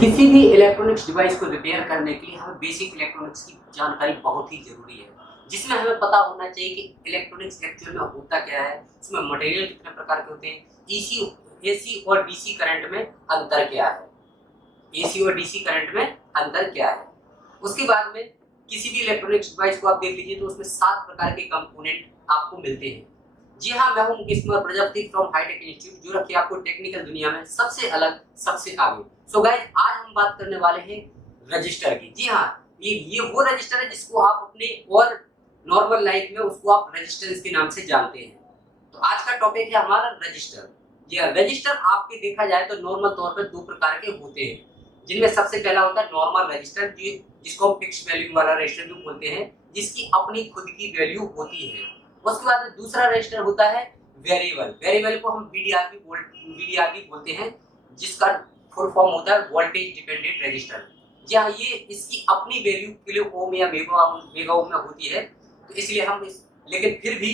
किसी भी electronics device को रिपेयर करने के लिए हमें बेसिक इलेक्ट्रॉनिक्स की जानकारी बहुत ही जरूरी है, जिसमें हमें पता होना चाहिए कि इलेक्ट्रॉनिक्स एक्चुअल में होता क्या है, उसमें मटेरियल कितने प्रकार के होते हैं, एसी और डीसी करंट में अंतर क्या है, एसी और डीसी करंट में अंतर क्या है। उसके बाद में किसी भी इलेक्ट्रॉनिक्स डिवाइस को आप देख लीजिए तो उसमें 7 प्रकार के कंपोनेंट आपको मिलते हैं। जी हाँ, मैं हूं Mukesh Kumar Prajapati from hi tech institute, जो रखे आपको टेक्निकल दुनिया में सबसे अलग, सबसे आगे। सो गाइस, आज हम बात करने वाले हैं रजिस्टर की। जी हाँ, ये वो रजिस्टर है जिसको आप अपने और नॉर्मल लाइफ में उसको आप रेजिस्टेंस के नाम से जानते हैं। तो आज का टॉपिक है हमारा रजिस्टर। जी हाँ, रजिस्टर आपके देखा जाए तो नॉर्मल तौर पर 2 प्रकार के होते हैं, जिनमें सबसे पहला होता है नॉर्मल रजिस्टर, जिसको हम फिक्स वैल्यू वाला रजिस्टर भी बोलते हैं, जिसकी अपनी खुद की वैल्यू होती है। उसके बाद में दूसरा रजिस्टर होता है वेरिएबल। वेरिएबल को हम वीडीआर भी बोलते हैं, जिसका फुल फॉर्म होता है वोल्टेज डिपेंडेंट रजिस्टर। जहाँ ये इसकी अपनी वैल्यू किलो ओम या मेगा ओम में होती है, तो इसलिए लेकिन फिर भी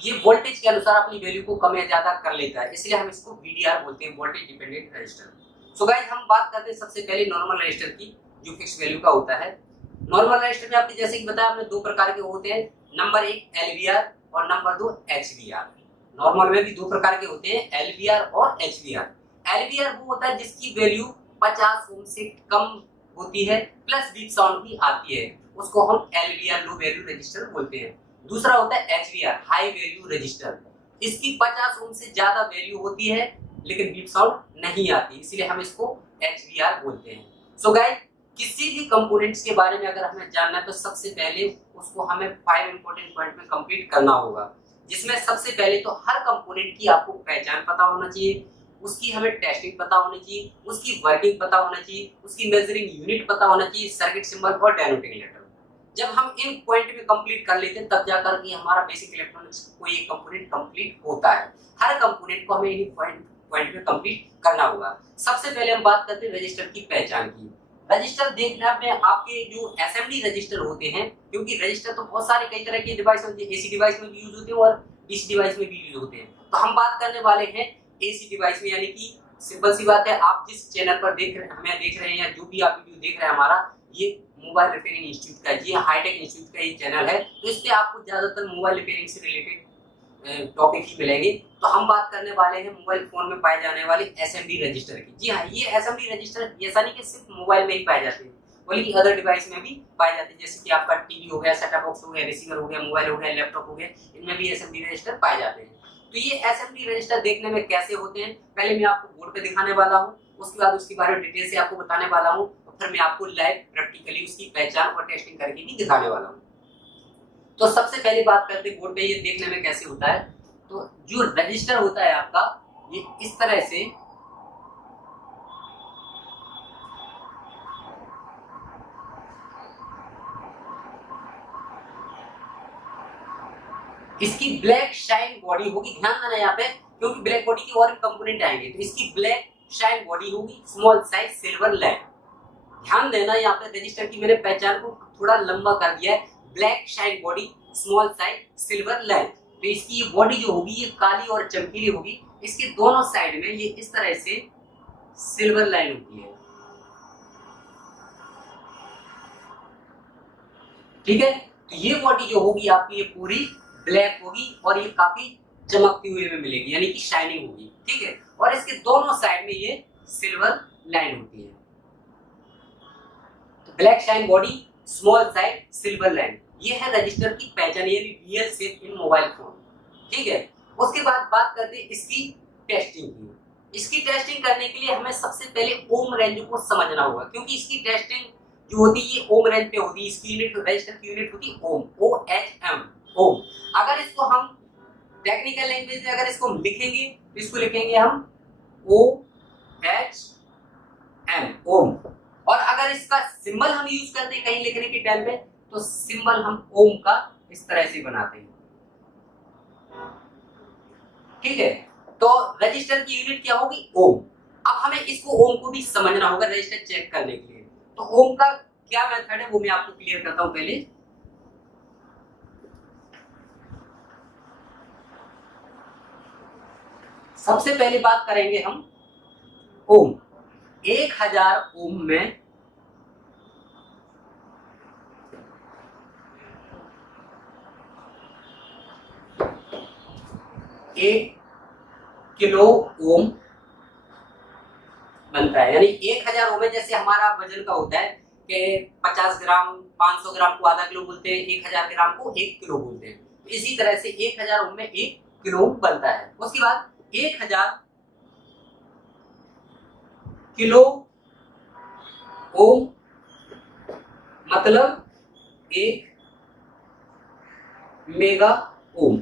ये वोल्टेज के अनुसार अपनी वैल्यू को कम या ज्यादा कर लेता है, इसलिए हम इसको वीडीआर बोलते हैं, voltage dependent register. So guys, हम बात करते हैं सबसे पहले नॉर्मल रजिस्टर की, जो फिक्स वैल्यू का होता है। नॉर्मल रजिस्टर में आपने जैसे कि बताया, हमने 2 प्रकार के होते हैं, नंबर 1 एलवीआर और नंबर 2 एचवीआर। नॉर्मल में भी 2 प्रकार के होते हैं, एलवीआर और एचवीआर। एलवीआर वो होता है जिसकी वैल्यू 50 ओम से कम होती है, प्लस बीप साउंड भी आती है, उसको हम एलवीआर लो वैल्यू रजिस्टर बोलते हैं। दूसरा होता है एचवीआर हाई वैल्यू रजिस्टर, इसकी 50 ओम से ज्यादा वैल्यू होती है लेकिन बीप साउंड नहीं आती, इसलिए हम इसको एचवीआर बोलते हैं। सो गाइस, किसी भी कंपोनेंट्स के बारे में अगर हमें जानना है तो सबसे पहले उसको हमें 5 इंपॉर्टेंट पॉइंट में कंप्लीट करना होगा, जिसमें सबसे पहले तो हर कंपोनेंट की आपको पहचान पता होना चाहिए, उसकी हमें टेस्टिंग पता होनी चाहिए, उसकी वर्किंग पता होना चाहिए, उसकी मेजरिंग यूनिट पता होना चाहिए, सर्किट सिंबल और डेनोटिंग लेटर। जब हम इन पॉइंट में कंप्लीट कर लेते हैं तब जाकर के हमारा बेसिक इलेक्ट्रॉनिक्स कोई एक कंपोनेंट कंप्लीट होता है। हर कंपोनेंट को हमें इन पॉइंट में कंप्लीट करना होगा। सबसे पहले हम बात करते हैं रजिस्टर की पहचान की। रजिस्टर देखने में आपके जो असेंबली रजिस्टर होते हैं, क्योंकि रजिस्टर तो बहुत सारे कई तरह के डिवाइस होते हैं, एसी डिवाइस में भी यूज होते हैं और डीसी डिवाइस में भी यूज होते हैं। तो हम बात करने वाले हैं एसी डिवाइस में, यानी कि सिंपल सी बात है, आप जिस चैनल पर हमें देख रहे हैं या जो भी आप वीडियो देख रहे हैं, हमारा ये मोबाइल रिपेयरिंग इंस्टीट्यूट का, ये हाईटेक इंस्टीट्यूट का ये चैनल है, तो इस पे आपको ज्यादातर मोबाइल रिपेयरिंग से रिलेटेड टॉपिक ही मिलेंगे। तो हम बात करने वाले हैं मोबाइल फोन में पाए जाने वाले एसएमडी रजिस्टर की। जी हाँ, ये एसएमडी रजिस्टर ऐसा नहीं कि सिर्फ मोबाइल में ही पाए जाते हैं, बल्कि अदर डिवाइस में भी पाए जाते हैं, जैसे कि आपका टीवी हो गया, सेटअप बॉक्स हो गया, रिसीवर हो गया, मोबाइल हो गया, लैपटॉप हो गया, इनमें भी एसएमडी रजिस्टर पाए जाते हैं। तो ये एसएमडी रजिस्टर देखने में कैसे होते हैं, पहले मैं आपको बोर्ड पे दिखाने वाला हूँ, उसके बाद उसके बारे में डिटेल से आपको बताने वाला हूँ, और फिर मैं आपको लाइव प्रैक्टिकली उसकी पहचान और टेस्टिंग करके भी दिखाने वाला हूँ। तो सबसे पहले बात करते हैं बोर्ड पे ये देखने में कैसे होता है। तो जो रजिस्टर होता है आपका, ये इस तरह से इसकी ब्लैक शाइन बॉडी होगी। ध्यान देना यहाँ पे, क्योंकि ब्लैक बॉडी की और भी कंपोनेंट आएंगे, तो इसकी ब्लैक शाइन बॉडी होगी, स्मॉल साइज सिल्वर लैंप। ध्यान देना, यहाँ पे रजिस्टर की मैंने पहचान को थोड़ा लंबा कर दिया है, black shine body, small size silver lamp. तो इसकी ये बॉडी जो होगी ये काली और चमकीली होगी, इसके दोनों साइड में ये इस तरह से सिल्वर लाइन होती है, ठीक है। तो ये बॉडी जो होगी आपकी ये पूरी ब्लैक होगी और ये काफी चमकती हुई में मिलेगी, यानी कि शाइनिंग होगी, ठीक है। और इसके दोनों साइड में ये सिल्वर लाइन होती है। तो black shine body, small size silver line, ये है रजिस्टर की पहचान, ये real shape in mobile phone, ठीक है। उसके बाद बात करते हैं इसकी टेस्टिंग की। इसकी टेस्टिंग करने के लिए हमें सबसे पहले ओम रेंज को समझना होगा, क्योंकि इसकी टेस्टिंग जो होती है ये ओम रेंज पे होती है। इसकी यूनिट, रजिस्टर की यूनिट होती है ओम, OHM, ओम। अगर इसको हम टेक्निकल लैंग्वेज में अगर इसको लिखेंगे तो इसको लिखेंगे हम OHM, ओम। और अगर इसका सिंबल हम यूज करते हैं कहीं लिखने के टाइम पे, तो सिंबल हम ओम का इस तरह से बनाते हैं, ठीक है। तो रजिस्टर की यूनिट क्या होगी, ओम। अब हमें इसको ओम को भी समझना होगा रजिस्टर चेक करने के लिए। तो ओम का क्या मेथड है वो मैं आपको क्लियर करता हूं पहले। सबसे पहले बात करेंगे हम ओम। 1000 ओम में 1 किलो ओम बनता है। यानी 1000 ओम में जैसे हमारा वजन का होता है कि 50 ग्राम 500 ग्राम को आधा किलो बोलते हैं, 1000 ग्राम को 1 किलो बोलते हैं। तो इसी तरह से 1000 ओम में 1 किलो बनता है। उसके बाद 1000 किलो ओम मतलब 1 मेगा ओम।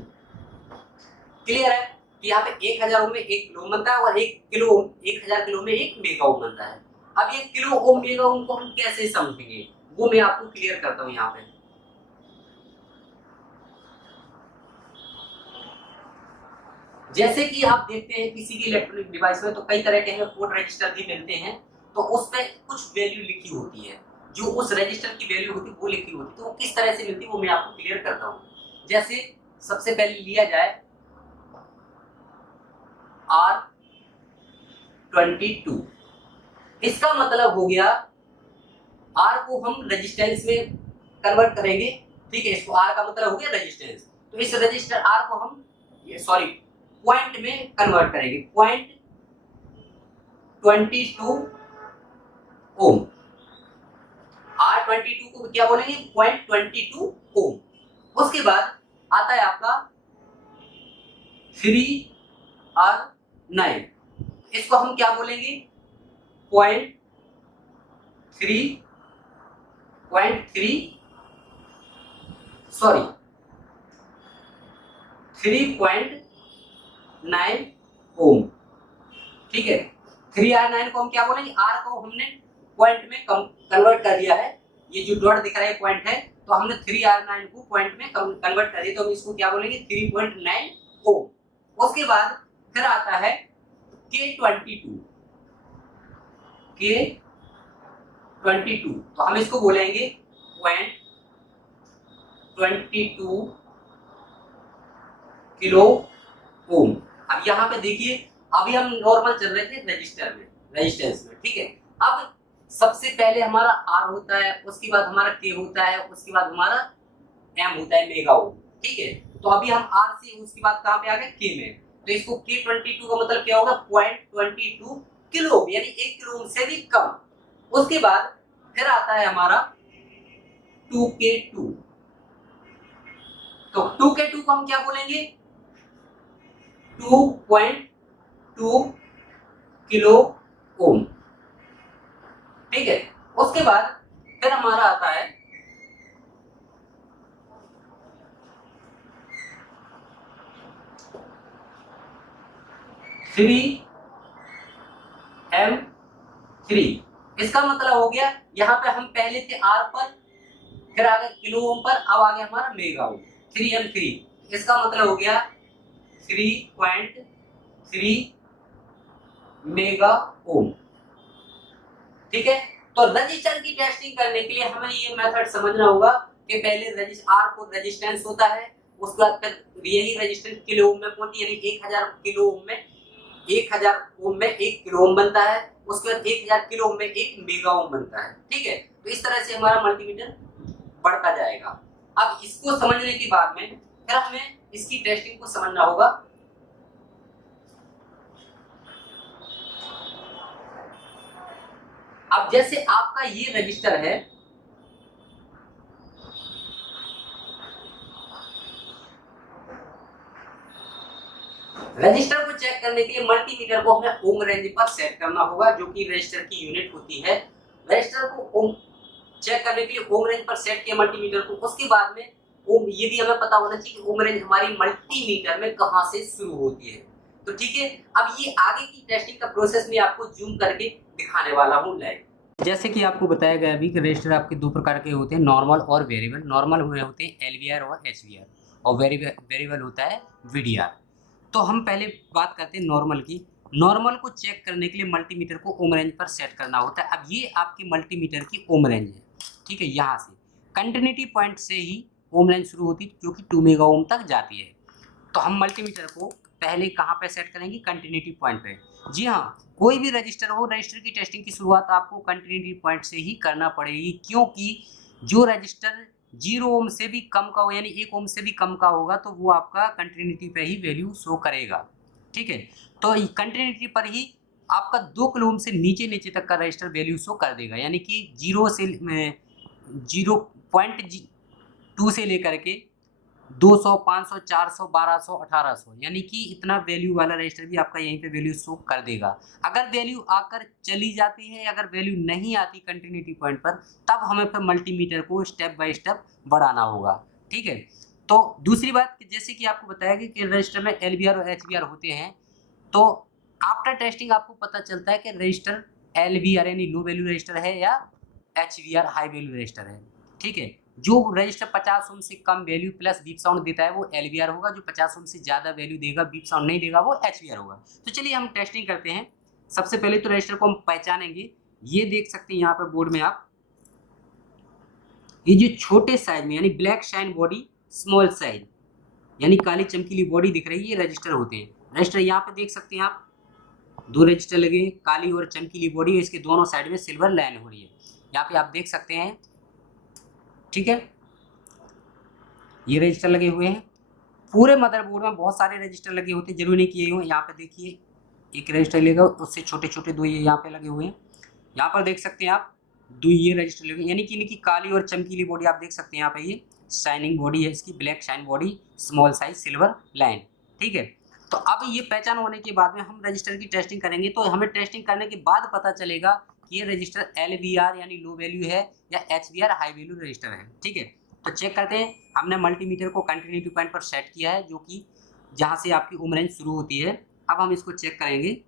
क्लियर है कि यहाँ पे 1000 ओम में 1 किलो ओम बनता है और 1 किलो ओम 1000 किलो में 1 मेगा ओम बनता है। अब ये किलो ओम मेगा ओम को हम कैसे समझेंगे वो मैं आपको क्लियर करता हूँ। यहाँ पे जैसे कि आप देखते हैं किसी भी इलेक्ट्रॉनिक डिवाइस में तो कई तरह के हमें कोड रजिस्टर भी मिलते हैं, तो उसमें कुछ वैल्यू लिखी होती है, जो उस रजिस्टर की वैल्यू होती है वो लिखी होती है। तो वो किस तरह से मिलती है वो मैं आपको क्लियर करता हूँ। जैसे सबसे पहले लिया जाए R22, इसका मतलब हो गया R को हम रेजिस्टेंस में कन्वर्ट करेंगे। ठीक है, इसको R का मतलब हो गया रेजिस्टेंस, तो इस रजिस्टर R को हम पॉइंट में कन्वर्ट करेंगे, 0.22 ओम। R22 को क्या बोलेंगे 0.22 ओम। उसके बाद आता है आपका 3R9, इसको हम क्या बोलेंगे 3.9 ओम। ठीक है, 3R9 को हम क्या बोलेंगे, R को हमने पॉइंट में कन्वर्ट कर दिया है, ये जो डॉट दिख रहा है पॉइंट है, तो हमने 3R9 को पॉइंट में कन्वर्ट कर दिया, तो हम इसको क्या बोलेंगे 3.9 ओम। उसके बाद फिर आता है K22, तो हम इसको बोलेंगे 0.22 किलो ओम। अब यहाँ पे देखिए अभी हम नॉर्मल चल रहे थे रेजिस्टेंस में। ठीक है, अब सबसे पहले हमारा R होता है, उसके बाद हमारा K होता है, उसके बाद हमारा M होता है मेगा ओम। ठीक है, तो अभी हम R से उसके बाद कहाँ पे आ गए K में, तो इसको K22 का मतलब क्या होगा 0.22 किलो ओम, यानी 1 किलो ओम से भी कम। उसके बाद फिर आता है हमारा 2K2, तो 2K2 को हम क्या बोलेंगे 2.2 किलो ओम। ठीक है, उसके बाद फिर हमारा आता है M3, इसका मतलब हो गया यहाँ पे हम पहले थे R पर, फिर आ गए किलो ओम पर, अब आ गया हमारा मेगा ओम 3M3, इसका मतलब हो गया 3.3 मेगा ओम। ठीक है, तो रजिस्टर की टेस्टिंग करने के लिए हमें ये मेथड समझना होगा कि पहले R को रेजिस्टेंस होता है, उसके बाद फिर यही रेजिस्टेंस किलो ओम में पहुंची, यानी 1000 किलो ओम में 1000 ओम में 1 किलो ओम बनता है, उसके बाद 1000 किलो ओम में 1 मेगा ओम बनता है। ठीक है, तो इस तरह से हमारा मल्टीमीटर बढ़ता जाएगा। अब इसको समझने के बाद में फिर हमें इसकी टेस्टिंग को समझना होगा। अब जैसे आपका ये रजिस्टर है, रजिस्टर को चेक करने के लिए मल्टीमीटर को हमें ओम रेंज पर सेट करना होगा, जो कि रजिस्टर की यूनिट होती है। रजिस्टर को ओम चेक करने के लिए ओम रेंज पर सेट किया मल्टीमीटर को। उसके बाद में ओम, ये भी हमें पता होना चाहिए कि ओम रेंज हमारी मल्टीमीटर में कहां से शुरू होती है। तो ठीक है, अब ये आगे की टेस्टिंग का प्रोसेस में आपको जूम करके दिखाने वाला हूं लाइव। जैसे कि आपको बताया गया अभी कि रजिस्टर आपके दो प्रकार के होते हैं, नॉर्मल और वेरिएबल। नॉर्मल हुए होते हैं LVR और HVR, और वेरिएबल होता है VDR। तो हम पहले बात करते हैं नॉर्मल की। नॉर्मल को चेक करने के लिए मल्टीमीटर को ओम रेंज पर सेट करना होता है। अब ये आपके मल्टीमीटर की ओम रेंज है। ठीक है, यहाँ से कंटिन्यूटी पॉइंट से ही ओम रेंज शुरू होती है, जो कि 2 मेगा ओम तक जाती है। तो हम मल्टीमीटर को पहले कहाँ पे सेट करेंगे, कंटिन्यूटी पॉइंट पे। जी हाँ, कोई भी रजिस्टर हो, रजिस्टर की टेस्टिंग की शुरुआत आपको कंटिन्यूटी पॉइंट से ही करना पड़ेगी, क्योंकि जो रजिस्टर 0 ओम से भी कम का हो, यानी 1 ओम से भी कम का होगा, तो वो आपका कंटिन्यूटी पे ही वैल्यू शो करेगा। ठीक है, तो कंटिन्यूटी पर ही आपका 2 किलो ओम से नीचे नीचे तक का रजिस्टर वैल्यू शो कर देगा, यानी कि 0.2 से लेकर के 200, 500, 400, 1200, 1800, यानी कि इतना वैल्यू वाला रजिस्टर भी आपका यहीं पे वैल्यू शो कर देगा। अगर वैल्यू आकर चली जाती है, अगर वैल्यू नहीं आती कंटिन्यूटी पॉइंट पर, तब हमें फिर मल्टीमीटर को स्टेप बाय स्टेप बढ़ाना होगा। ठीक है, तो दूसरी बात, जैसे कि आपको बताया कि रजिस्टर में LVR और HVR होते हैं, तो आफ्टर टेस्टिंग आपको पता चलता है कि रजिस्टर LVR यानी लो वैल्यू रजिस्टर है या HVR हाई वैल्यू रजिस्टर है। ठीक है, जो रजिस्टर 50 ओम से कम वैल्यू प्लस बीप साउंड देता है वो LVR होगा, जो 50 ओम से ज़्यादा वैल्यू देगा, बीप साउंड नहीं देगा, वो HVR होगा। तो चलिए हम टेस्टिंग करते हैं। सबसे पहले तो रजिस्टर को हम पहचानेंगे। ये देख सकते हैं यहाँ पर बोर्ड में आप, ये जो छोटे साइज में यानी black shine body small size यानी काली चमकीली बॉडी दिख रही है, ये रजिस्टर होते हैं। रजिस्टर यहाँ पे देख सकते हैं आप, 2 रजिस्टर लगे हैं, काली और चमकीली बॉडी है, इसके दोनों साइड में सिल्वर लाइन हो रही है, यहाँ पे आप देख सकते हैं। ठीक है, ये रजिस्टर लगे हुए हैं। पूरे मदरबोर्ड में बहुत सारे रजिस्टर लगे होते हैं, जरूरी नहीं कि ये हो। यहाँ पे देखिए एक रजिस्टर लेगा, उससे छोटे छोटे 2 ये यहाँ पे लगे हुए हैं। यहाँ पर देख सकते हैं आप 2 ये रजिस्टर लगे, यानी कि इनकी काली और चमकीली बॉडी आप देख सकते हैं। यहाँ पे ये शाइनिंग बॉडी है इसकी, black shine body, small size, silver line. ठीक है, तो अब ये पहचान होने के बाद में हम रजिस्टर की टेस्टिंग करेंगे, तो हमें टेस्टिंग करने के बाद पता चलेगा कि ये रजिस्टर LVR यानी लो वैल्यू है या HVR हाई वैल्यू रजिस्टर है। ठीक है, तो चेक करते हैं। हमने मल्टीमीटर को कंटिन्यूटी पॉइंट पर सेट किया है, जो कि जहाँ से आपकी उम्र रेंज शुरू होती है। अब हम इसको चेक करेंगे।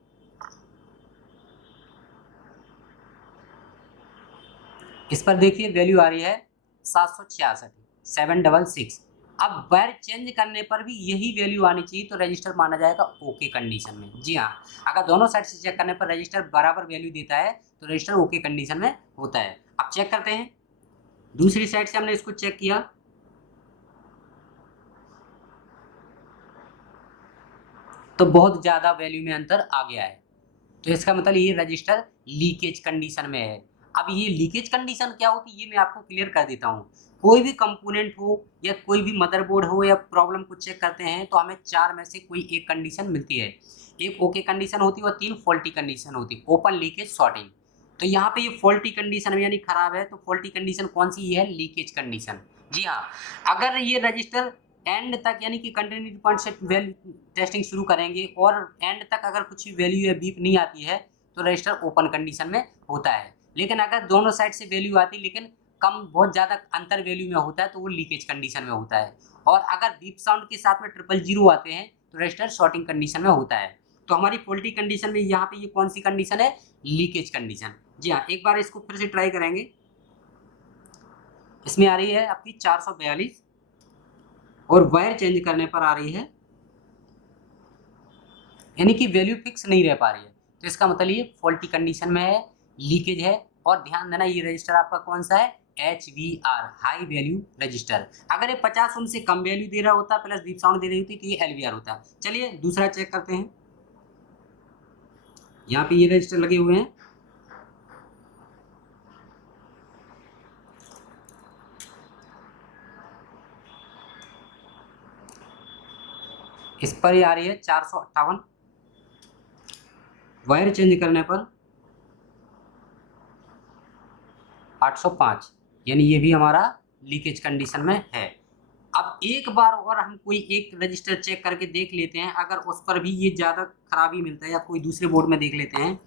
इस पर देखिए वैल्यू आ रही है 766, 766। अब वायर चेंज करने पर भी यही वैल्यू आनी चाहिए, तो रजिस्टर माना जाएगा ओके कंडीशन में। जी हाँ, अगर दोनों साइड से चेक करने पर रजिस्टर बराबर वैल्यू देता है तो रजिस्टर ओके कंडीशन में होता है। अब चेक करते हैं, दूसरी साइड से हमने इसको चेक किया, तो बहुत ज़्यादा वैल्यू में अंतर आ गया है, तो इसका मतलब ये रजिस्टर लीकेज कंडीशन में है। अब ये लीकेज कंडीशन क्या होती है, ये मैं आपको क्लियर कर देता हूँ। कोई भी कंपोनेंट हो या कोई भी मदरबोर्ड हो या प्रॉब्लम को चेक करते हैं, तो हमें 4 में से कोई एक कंडीशन मिलती है। एक ओके कंडीशन होती है और 3 फॉल्टी कंडीशन होती है, ओपन, लीकेज, शॉर्टिंग। तो यहाँ पे ये फॉल्टी कंडीशन में यानी खराब है, तो फॉल्टी कंडीशन कौन सी है, लीकेज कंडीशन। जी हाँ, अगर ये रजिस्टर एंड तक यानी कि कंटिन्यूटी पॉइंट से वैल्यू टेस्टिंग शुरू करेंगे और एंड तक अगर कुछ भी वैल्यू या बीप नहीं आती है, तो रजिस्टर ओपन कंडीशन में होता है। लेकिन अगर दोनों साइड से वैल्यू आती लेकिन कम, बहुत ज़्यादा अंतर वैल्यू में होता है, तो वो लीकेज कंडीशन में होता है। और अगर बीप साउंड के साथ में 000 आते हैं, तो रजिस्टर शॉर्टिंग कंडीशन में होता है। तो हमारी फॉल्टी कंडीशन में यहाँ पे ये कौन सी कंडीशन है, लीकेज कंडीशन। जी हाँ, एक बार इसको फिर से ट्राई करेंगे। इसमें आ रही है आपकी 442 और वायर चेंज करने पर आ रही है, यानी कि वैल्यू फिक्स नहीं रह पा रही है, तो इसका मतलब ये फॉल्टी कंडीशन में है, लीकेज है। और ध्यान देना, ये रजिस्टर आपका कौन सा है, HVR हाई वैल्यू रजिस्टर। अगर ये 50 ओम से कम वैल्यू दे रहा होता, प्लस बीप साउंड दे रही होती, तो ये LVR होता। चलिए दूसरा चेक करते हैं। यहाँ पे ये रजिस्टर लगे हुए हैं, इस पर ही आ रही है 458, वायर चेंज करने पर 805, यानी ये भी हमारा लीकेज कंडीशन में है। अब एक बार और हम कोई एक रजिस्टर चेक करके देख लेते हैं, अगर उस पर भी ये ज़्यादा खराबी मिलता है या कोई दूसरे बोर्ड में देख लेते हैं,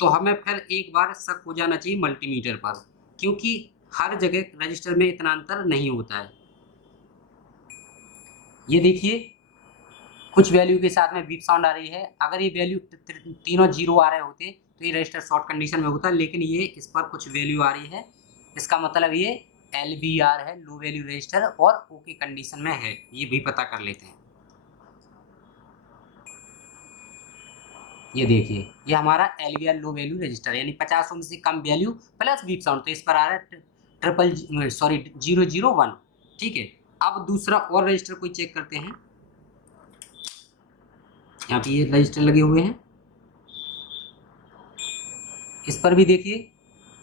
तो हमें फिर एक बार शक हो जाना चाहिए मल्टीमीटर पर, क्योंकि हर जगह रजिस्टर में इतना अंतर नहीं होता है। ये देखिए कुछ वैल्यू के साथ में बीप साउंड आ रही है, अगर ये वैल्यू तीनों 0 आ रहे होते तो ये रजिस्टर शॉर्ट कंडीशन में होता, लेकिन ये इस पर कुछ वैल्यू आ रही है, इसका मतलब ये LVR है, लो वैल्यू रजिस्टर, और ओके कंडीशन में है, ये भी पता कर लेते हैं। ये देखिए ये हमारा LVR लो वैल्यू रजिस्टर, यानी 50 ओम से कम वैल्यू प्लस बीप साउंड, तो इस पर आ रहा है 001। ठीक है, अब दूसरा और रजिस्टर कोई चेक करते हैं। यहाँ पे ये रजिस्टर लगे हुए हैं, इस पर भी देखिए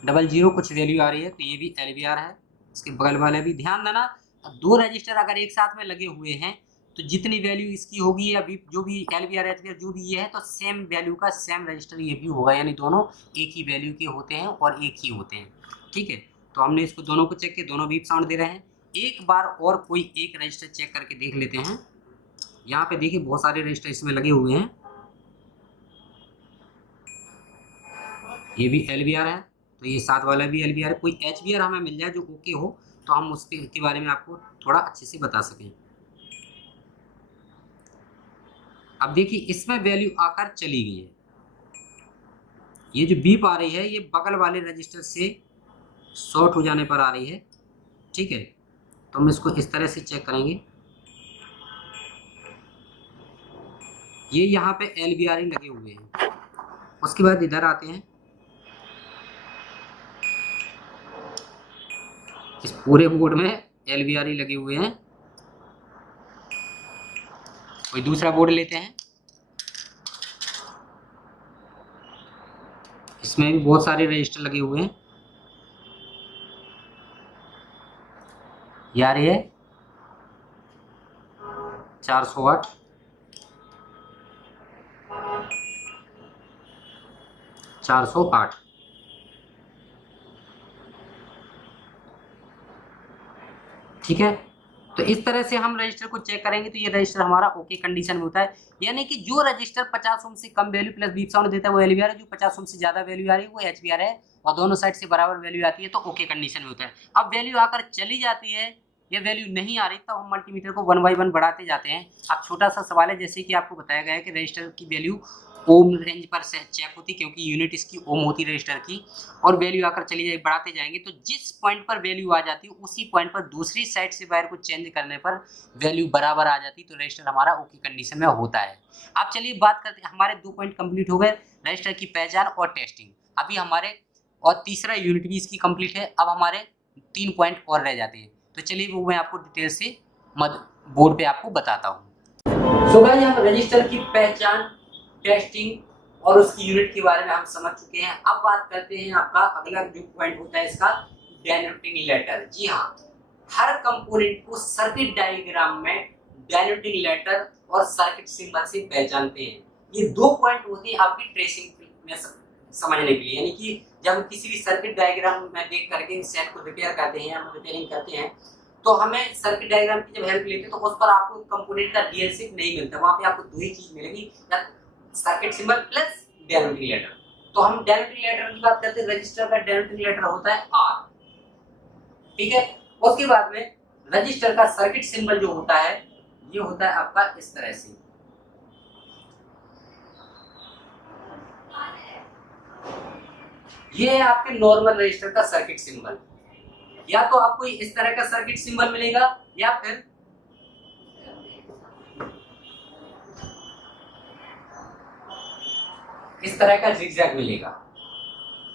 00 कुछ वैल्यू आ रही है, तो ये भी LVR है। इसके बगल वाले भी ध्यान देना, दो रजिस्टर अगर एक साथ में लगे हुए हैं तो जितनी वैल्यू इसकी होगी या जो भी LVR HVR जो भी ये है, तो सेम वैल्यू का सेम रजिस्टर ये भी होगा, यानी दोनों एक ही वैल्यू के होते हैं और एक ही होते हैं। ठीक है, तो हमने इसको दोनों को चेक किया, दोनों बीप साउंड दे रहे हैं। एक बार और कोई एक रजिस्टर चेक करके देख लेते हैं। यहाँ पे देखिए बहुत सारे रजिस्टर इसमें लगे हुए हैं, ये भी LVR है, तो ये साथ वाला भी LVR है। कोई HVR हमें मिल जाए जो ओके हो, तो हम उसके बारे में आपको थोड़ा अच्छे से बता सकें। अब देखिए इसमें वैल्यू आकर चली गई है, ये जो बीप आ रही है ये बगल वाले रजिस्टर से शॉर्ट हो जाने पर आ रही है। ठीक है, तो हम इसको इस तरह से चेक करेंगे, ये यहाँ पे LVR ही लगे हुए हैं। उसके बाद इधर आते हैं, इस पूरे बोर्ड में LVR ही लगे हुए हैं। कोई दूसरा बोर्ड लेते हैं, इसमें भी बहुत सारे रजिस्टर लगे हुए हैं। यार ये 408, 408। ठीक है, तो इस तरह से हम रजिस्टर को चेक करेंगे, तो ये रजिस्टर हमारा ओके कंडीशन में होता है। यानी कि जो रजिस्टर 50 ओम से कम वैल्यू प्लस बीप साउंड देता है वो LVR है, जो 50 ओम से ज्यादा वैल्यू आ रही है वो HVR है, और दोनों साइड से बराबर वैल्यू आती है तो ओके कंडीशन में होता है। अब वैल्यू आकर चली जाती है या वैल्यू नहीं आ रही, तब हम मल्टीमीटर को 1 बाय 1 बढ़ाते जाते हैं। अब छोटा सा सवाल है, जैसे कि आपको बताया गया है कि रजिस्टर की वैल्यू ओम रेंज पर चेक होती, क्योंकि यूनिट इसकी ओम होती रजिस्टर की, और वैल्यू आकर चली जाए बढ़ाते जाएंगे, तो जिस पॉइंट पर वैल्यू आ जाती है उसी पॉइंट पर दूसरी साइड से वायर को चेंज करने पर वैल्यू बराबर आ जाती, तो रजिस्टर हमारा ओके कंडीशन में होता है। अब चलिए बात करते हैं, हमारे 2 पॉइंट कंप्लीट हो गए, रजिस्टर की पहचान और टेस्टिंग। अभी हमारे और तीसरा यूनिट भी इसकी कंप्लीट है, अब हमारे 3 पॉइंट और रह जाते हैं, तो चलिए वो मैं आपको डिटेल से बोर्ड पे आपको बताता हूँ। सो गाइस, हम रजिस्टर की पहचान, टेस्टिंग और उसकी यूनिट के बारे में हम समझ चुके हैं। अब बात करते हैं आपका अगला जो पॉइंट होता है इसका, डेनोटिंग लेटर। जी हाँ, हर कंपोनेंट को सर्किट डायग्राम में डेनोटिंग लेटर और सर्किट सिंबल से पहचानते हैं। ये 2 पॉइंट होते हैं आपकी ट्रेसिंग में समझने के लिए, यानी कि जब हम किसी भी सर्किट डायग्राम में देख करके सेट को रिपेयर करते हैं, हम रिपेयरिंग करते हैं, तो हमें सर्किट डायग्राम की जब हेल्प लेते हैं तो उस पर आपको कंपोनेंट का डीएलसी नहीं मिलता, वहां पे आपको 2 ही चीज मिलेगी, सर्किट सिंबल प्लस डेनोटिंग लेटर। तो हम डेनोटिंग लेटर की बात करते हैं, रजिस्टर का डेनोटिंग लेटर होता है R। ठीक है, उसके बाद में रजिस्टर का सर्किट सिंबल जो होता है ये होता है आपका इस तरह से, ये है आपके नॉर्मल रजिस्टर का सर्किट सिंबल। या तो आपको इस तरह का सर्किट सिंबल मिलेगा या फिर इस तरह का जिगजैग मिलेगा।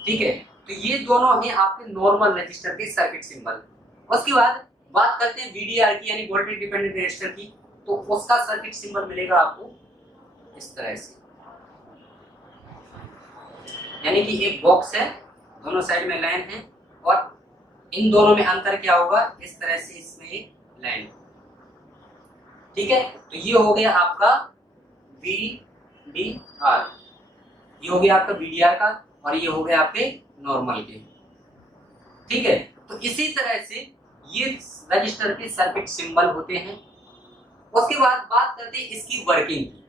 ठीक है, तो ये दोनों हैं आपके नॉर्मल रजिस्टर के सर्किट सिंबल। उसके बाद बात करते हैं VDR की, यानी वोल्टेज डिपेंडेंट रजिस्टर की, तो उसका सर्किट सिंबल मिलेगा आपको इस तरह से, यानी कि एक बॉक्स है, दोनों साइड में लाइन है, और इन दोनों में अंतर क्या होगा, इस तरह से इसमें लाइन। ठीक है, तो ये हो गया आपका VDR, ये हो गया आपका VDR का, और ये हो गया आपके नॉर्मल के। ठीक है, तो इसी तरह से ये रजिस्टर के सर्किट सिंबल होते हैं। उसके बाद बात करते हैं इसकी वर्किंग की,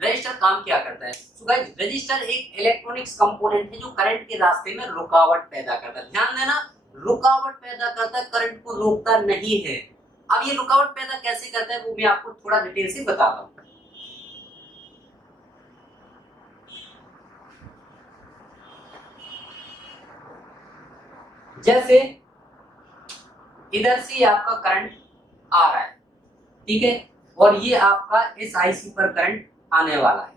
रजिस्टर काम क्या करता है। तो गाइस, रजिस्टर एक इलेक्ट्रॉनिक्स कंपोनेंट है जो करंट के रास्ते में रुकावट पैदा करता है। ध्यान देना, रुकावट पैदा करता है, करंट को रोकता नहीं है। अब ये रुकावट पैदा कैसे करता है वो मैं आपको थोड़ा डिटेल से बताता हूँ। जैसे इधर से आपका करंट आ रहा है, ठीक है, और ये आपका इस आईसी पर करंट आने वाला है,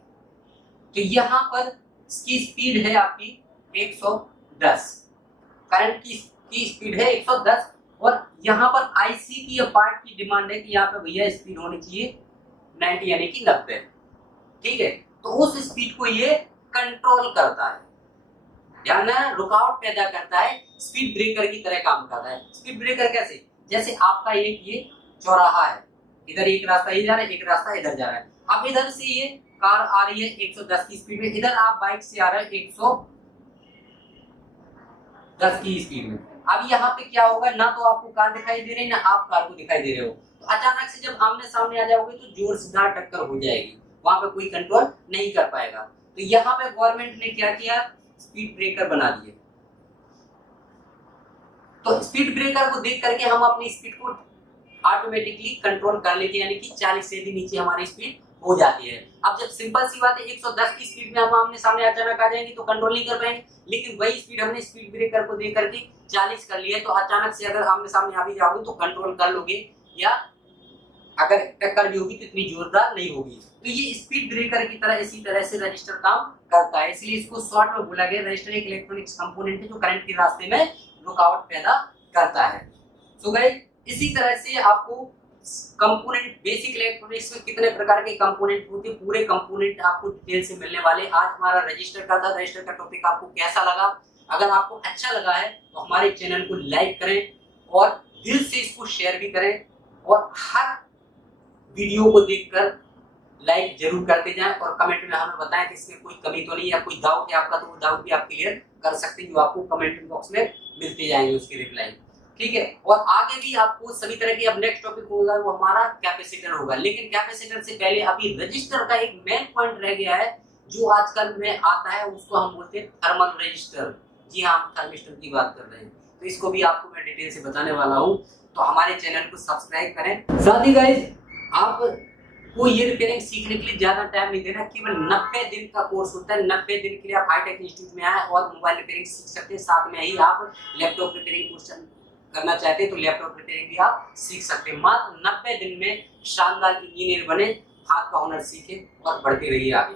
तो यहाँ पर इसकी स्पीड है आपकी 110, करंट की स्पीड है 110, और यहाँ पर आईसी की या पार्ट की डिमांड है कि यहाँ पे भैया स्पीड होनी चाहिए 90 यानी कि 90। ठीक है, तो उस स्पीड को ये कंट्रोल करता है, ध्यान है, रुकावट पैदा करता है, स्पीड ब्रेकर की तरह काम करता है। स्पीड ब्रेकर कैसे, जैसे आपका एक ये चौराहा है, इधर एक रास्ता इधर जा रहा है, एक रास्ता इधर जा रहा है। अब इधर से ये कार आ रही है 110 की स्पीड में, इधर आप बाइक से आ रहे हैं 110 की स्पीड में। अब यहाँ पे क्या होगा, ना तो आपको कार दिखाई दे रही है, ना आप कार को दिखाई दे रहे हो, तो अचानक से जब आमने सामने आ जाओगे तो जोरदार टक्कर हो जाएगी, वहां पे कोई कंट्रोल नहीं कर पाएगा। तो यहाँ पे गवर्नमेंट ने क्या किया, स्पीड ब्रेकर बना दिए। तो स्पीड ब्रेकर को देख करके हम अपनी स्पीड को ऑटोमेटिकली कंट्रोल कर लेते हैं, यानी कि 40 से भी नीचे हमारी स्पीड हो जाती है। अब जब सिंपल सी बात है 110 की स्पीड में हम आमने सामने अचानक आ जाएंगे तो कंट्रोल नहीं कर पाएंगे, लेकिन वही स्पीड हमने स्पीड ब्रेकर को देख करके 40 कर लिया है, तो अचानक से अगर आमने सामने आ भी जाओगे तो कंट्रोल कर लोगे, या अगर टक्कर भी होगी तो इतनी जोरदार नहीं होगी। तो ये स्पीड ब्रेकर की तरह इसी तरह से रजिस्टर काम करता है, इसलिए इसको शॉर्ट में बोला गया। रजिस्टर एक इलेक्ट्रॉनिक्स कंपोनेंट है जो करंट के रास्ते में रुकावट पैदा करता है। सो गाइस, इसी तरह से आपको कंपोनेंट, बेसिक इलेक्ट्रॉनिक्स में कितने प्रकार के कंपोनेंट होते हैं, पूरे कंपोनेंट आपको डिटेल से मिलने वाले। आज हमारा रजिस्टर का था। रजिस्टर का टॉपिक आपको कैसा लगा? अगर आपको अच्छा लगा है तो हमारे चैनल को लाइक करें और दिल से इसको शेयर भी करें, और हर वीडियो को देखकर लाइक जरूर करते जाएं, और कमेंट में हमें बताएं कि इसमें कोई कमी तो नहीं, या कोई डाउट है आपका तो वो डाउट भी आप क्लियर कर सकते हैं, जो आपको कमेंट बॉक्स में मिलते जाएंगे उसकी रिप्लाई, ठीक है। और आगे भी आपको सभी तरह की, अब नेक्स्ट टॉपिक होगा वो हमारा कैपेसिटर होगा, लेकिन कैपेसिटर से पहले अभी रजिस्टर का एक मेन पॉइंट रह गया है जो आजकल में आता है, उसको हम बोलते हैं थर्मल रजिस्टर। जी हाँ, हम थर्मिस्टर की बात कर रहे हैं, तो इसको भी आपको मैं डिटेल से बताने वाला हूँ, तो हमारे चैनल को सब्सक्राइब करें। साथ ही गाइस, आप को ये रिपेयरिंग सीखने के लिए ज्यादा टाइम नहीं देना, केवल 90 दिन का कोर्स होता है। 90 दिन के लिए आप हाईटेक इंस्टीट्यूट में आए और मोबाइल रिपेयरिंग सीख सकते हैं, साथ में ही आप लैपटॉप रिपेयरिंग कोर्स करना चाहते हैं तो लैपटॉप रिपेयरिंग भी आप सीख सकते हैं। मात्र 90 दिन में शानदार इंजीनियर बने, हाथ का हुनर सीखे और बढ़ते रहिए आगे।